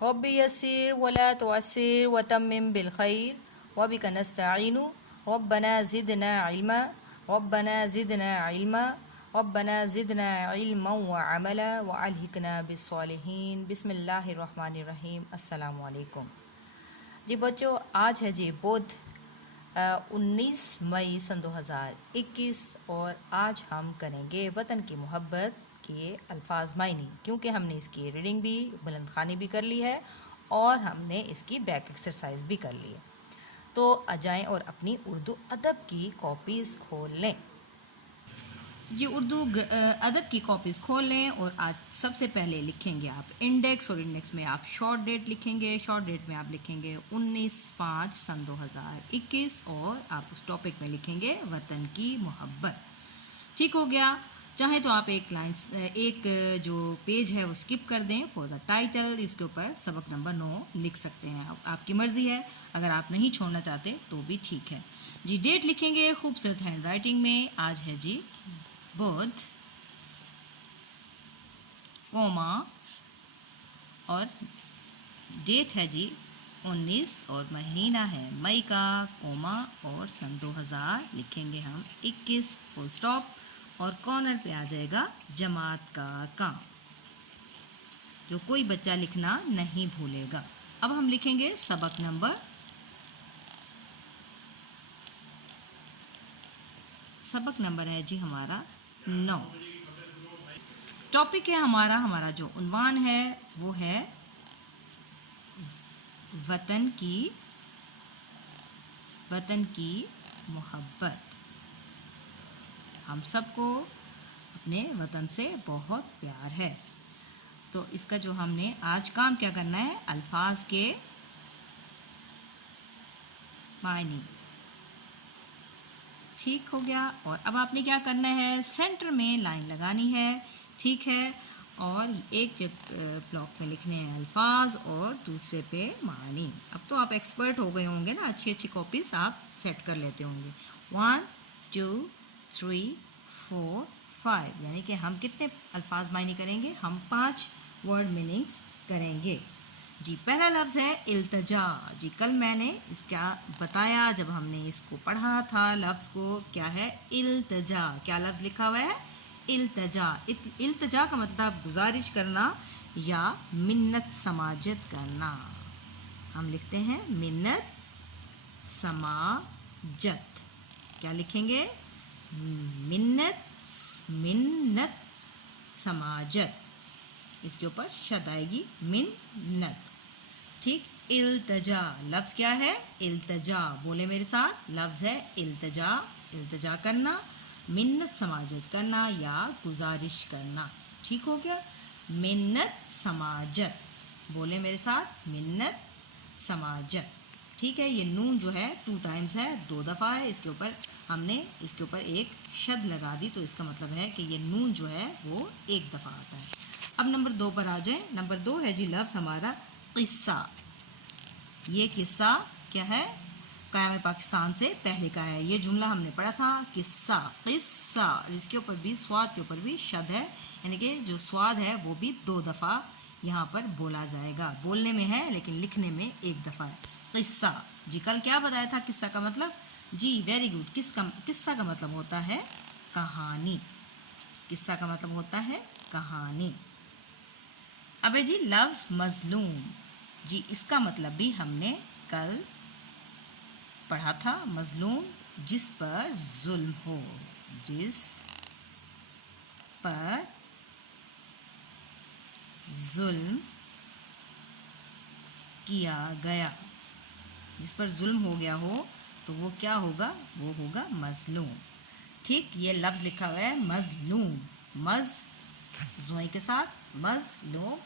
रब्बी यस्सिर वला तुअस्सिर वतम्मिम बिल खैर वबिक नस्तईनु रब्बना ज़िदना इल्मा रब्बना ज़िदना इल्मा रब्बना ज़िदना इल्मा व अमला व अलहिकना बिस्सॉलिहीन। बिस्मिल्लाहिर्रहमानिर्रहीम। अस्सलामु अलैकुम। जी बच्चों, आज है जी बुध 19 मई सन 2021 और आज हम करेंगे वतन की मोहब्बत के अल्फाज मायनी, क्योंकि हमने इसकी रीडिंग भी बुलंद ख़ानी भी कर ली है और हमने इसकी बैक एक्सरसाइज भी कर ली है। तो आ जाएं और अपनी उर्दू अदब की कॉपीज़ खोल लें। जी उर्दू अदब की कॉपीज़ खोल लें और आज सबसे पहले लिखेंगे आप इंडेक्स, और इंडेक्स में आप शॉर्ट डेट लिखेंगे। शॉर्ट डेट में आप लिखेंगे 19/5 सन 2021 और आप उस टॉपिक में लिखेंगे वतन की मोहब्बत। ठीक हो गया। चाहे तो आप एक जो पेज है वो स्किप कर दें फॉर द टाइटल, इसके ऊपर सबक नंबर 9 लिख सकते हैं, आपकी मर्ज़ी है। अगर आप नहीं छोड़ना चाहते तो भी ठीक है जी। डेट लिखेंगे खूबसूरत हैंड राइटिंग में। आज है जी बुध, कोमा और डेट है जी 19 और महीना है मई का, कोमा और सन 2000 लिखेंगे हम 21 फुल स्टॉप और कॉर्नर पे आ जाएगा जमात का काम, जो कोई बच्चा लिखना नहीं भूलेगा। अब हम लिखेंगे सबक नंबर, सबक नंबर है जी हमारा 9। टॉपिक है हमारा जो उन्वान है वो है वतन की मोहब्बत। हम सबको अपने वतन से बहुत प्यार है। तो इसका जो हमने आज काम क्या करना है, अल्फाज के मायने। ठीक हो गया। और अब आपने क्या करना है, सेंटर में लाइन लगानी है, ठीक है, और एक ब्लॉक में लिखने हैं अल्फाज और दूसरे पे मानी। अब तो आप एक्सपर्ट हो गए होंगे ना, अच्छी अच्छी कॉपीज़ आप सेट कर लेते होंगे। 1 2 3 4 5, यानी कि हम कितने अल्फाज मायने करेंगे, हम 5 वर्ड मीनिंग्स करेंगे जी। पहला लफ्ज़ है इल्तजा। जी कल मैंने इसका बताया जब हमने इसको पढ़ा था, लफ्ज़ को क्या है, इल्तजा। क्या लफ्ज़ लिखा हुआ है, इल्तजा। इल्तजा का मतलब गुजारिश करना या मिन्नत समाजत करना। हम लिखते हैं मिन्नत समाजत। क्या लिखेंगे, मिन्नत समाजत, इसके ऊपर शद आएगी, मिन्नत। ठीक, इल्तजा लफ्ज़ क्या है, इल्तजा। बोले मेरे साथ, लफ्ज़ है इल्तजा। इल्तजा करना, मिन्नत समाजत करना या गुजारिश करना। ठीक हो गया, मिन्नत समाजत। बोले मेरे साथ, मिन्नत समाजत। ठीक है, ये नून जो है 2 टाइम्स है, 2 दफ़ा है। हमने इसके ऊपर एक शद लगा दी, तो इसका मतलब है कि ये नून जो है वो 1 दफ़ा आता है। अब नंबर 2 पर आ जाए। नंबर 2 है जी लफ्ज़ हमारा किस्सा। ये किस्सा क्या है, क़याम पाकिस्तान से पहले का है। ये जुमला हमने पढ़ा था, किस्सा, किस्सा। इसके ऊपर भी, स्वाद के ऊपर भी शद है, यानी कि जो स्वाद है वो भी 2 दफ़ा यहाँ पर बोला जाएगा। बोलने में है लेकिन लिखने में 1 दफ़ा है। किस्सा जी कल क्या बताया था किस्सा का मतलब, जी वेरी गुड। किस्सा का मतलब होता है कहानी। किस्सा का मतलब होता है कहानी। अब है जी लफ्ज़ मज़लूम। जी इसका मतलब भी हमने कल पढ़ा था। मज़लूम, जिस पर जुल्म हो, जिस पर जुल्म किया गया, जिस पर जुल्म हो गया हो तो वो क्या होगा, वो होगा मज़लूम। ठीक, ये लफ्ज़ लिखा हुआ है मज़लूम, मज़ ज़ोई के साथ, मज़लूम,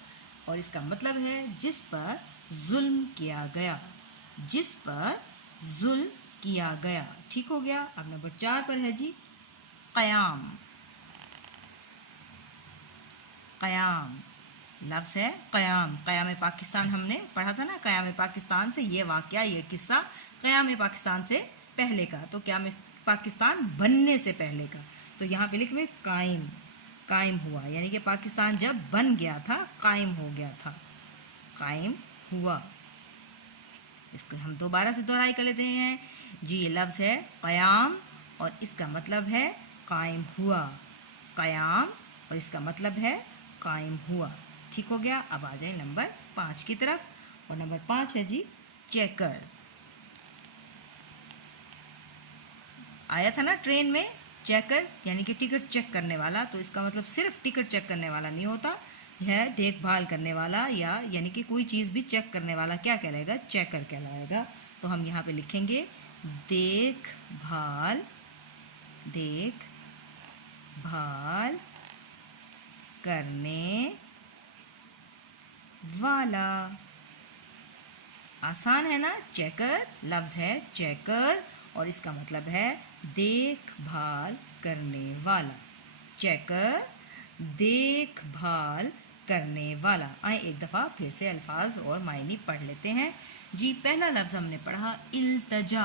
और इसका मतलब है जिस पर जुल्म किया गया, जिस पर जुल्म किया गया। ठीक हो गया। अब नंबर 4 पर है जी क़याम। क़याम लफ्ज़ है क़याम। क़याम पाकिस्तान हमने पढ़ा था ना, क़याम पाकिस्तान से ये वाक़या, ये किस्सा क़याम पाकिस्तान से पहले का, तो क़याम पाकिस्तान बनने से पहले का। तो यहाँ पे लिखे कायम, कायम हुआ, यानी कि पाकिस्तान जब बन गया था, कायम हो गया था। कायम हुआ। इसको हम दोबारा से दोहराई कर लेते हैं जी। ये लफ्ज़ है क़याम और इसका मतलब है कायम हुआ। क़याम और इसका मतलब है कायम हुआ। ठीक हो गया। अब आ जाए नंबर 5 की तरफ, और नंबर 5 है जी चेकर। आया था ना ट्रेन में चेकर, यानी कि टिकट चेक करने वाला। तो इसका मतलब सिर्फ टिकट चेक करने वाला नहीं होता है, देखभाल करने वाला या यानी कि कोई चीज़ भी चेक करने वाला क्या कहलाएगा? चेकर कहलाएगा। तो हम यहाँ पे लिखेंगे देखभाल, देखभाल करने वाला। आसान है ना? चेकर लफ्ज़ है चेकर और इसका मतलब है देखभाल करने वाला। चेकर देखभाल करने वाला। आए एक दफ़ा फिर से अल्फाज और मायने पढ़ लेते हैं जी। पहला लफ्ज़ हमने पढ़ा इल्तजा।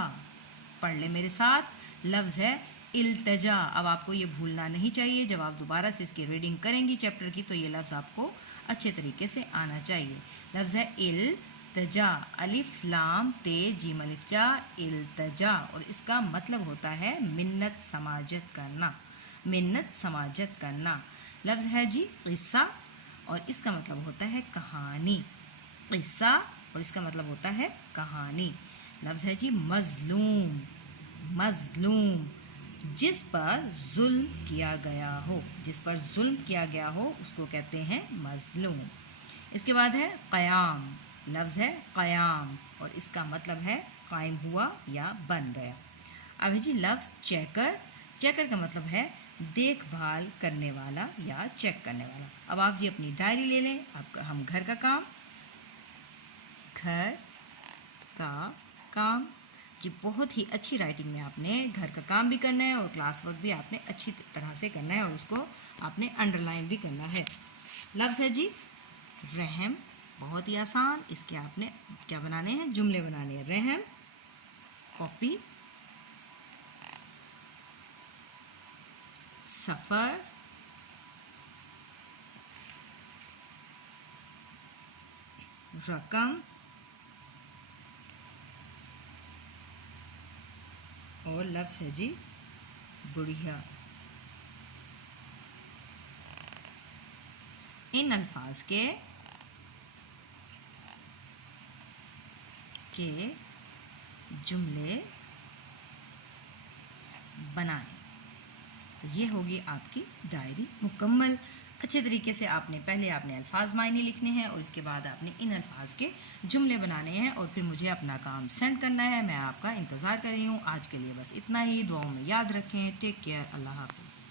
पढ़ ले मेरे साथ। लफ्ज़ है इल्तजा। अब आपको ये भूलना नहीं चाहिए। जब आप दोबारा से इसकी रीडिंग करेंगी चैप्टर की, तो ये लफ्ज़ आपको अच्छे तरीके से आना चाहिए। लफ्ज़ है इल्तजा, अलिफ लाम ते जीम अलिफ जा, इल्तजा। और इसका मतलब होता है मिन्नत समाजत करना, मिन्नत समाजत करना। लफ्ज़ है जी क़िस्सा और इसका मतलब होता है कहानी। क़िस्सा और इसका मतलब होता है कहानी। लफ्ज़ है जी मज़लूम। मज़लूम, जिस पर जुल्म किया गया हो, जिस पर जुल्म किया गया हो उसको कहते हैं मज़लूम। इसके बाद है क़याम। लफ्ज़ है क़याम और इसका मतलब है कायम हुआ या बन गया। अब है जी लफ्ज़ चेकर। चेकर का मतलब है देखभाल करने वाला या चेक करने वाला। अब आप जी अपनी डायरी ले लें। आपका हम घर का काम जी बहुत ही अच्छी राइटिंग में आपने घर का काम भी करना है और क्लास वर्क भी आपने अच्छी तरह से करना है और उसको आपने अंडरलाइन भी करना है। लफ्ज़ है जी रहम। बहुत ही आसान। इसके आपने क्या बनाने हैं? जुमले बनाने हैं। रहम, कॉपी, सफ़र, रकम और लफ्ज़ है जी गुड़िया। इन अल्फाज के जुमले बनाएं। तो ये होगी आपकी डायरी मुकम्मल। अच्छे तरीके से आपने अल्फाज मायने लिखने हैं और इसके बाद आपने इन अल्फाज के जुमले बनाने हैं और फिर मुझे अपना काम सेंड करना है। मैं आपका इंतज़ार कर रही हूँ। आज के लिए बस इतना ही। दुआओं में याद रखें। Take care. अल्लाह हाफ़िज़।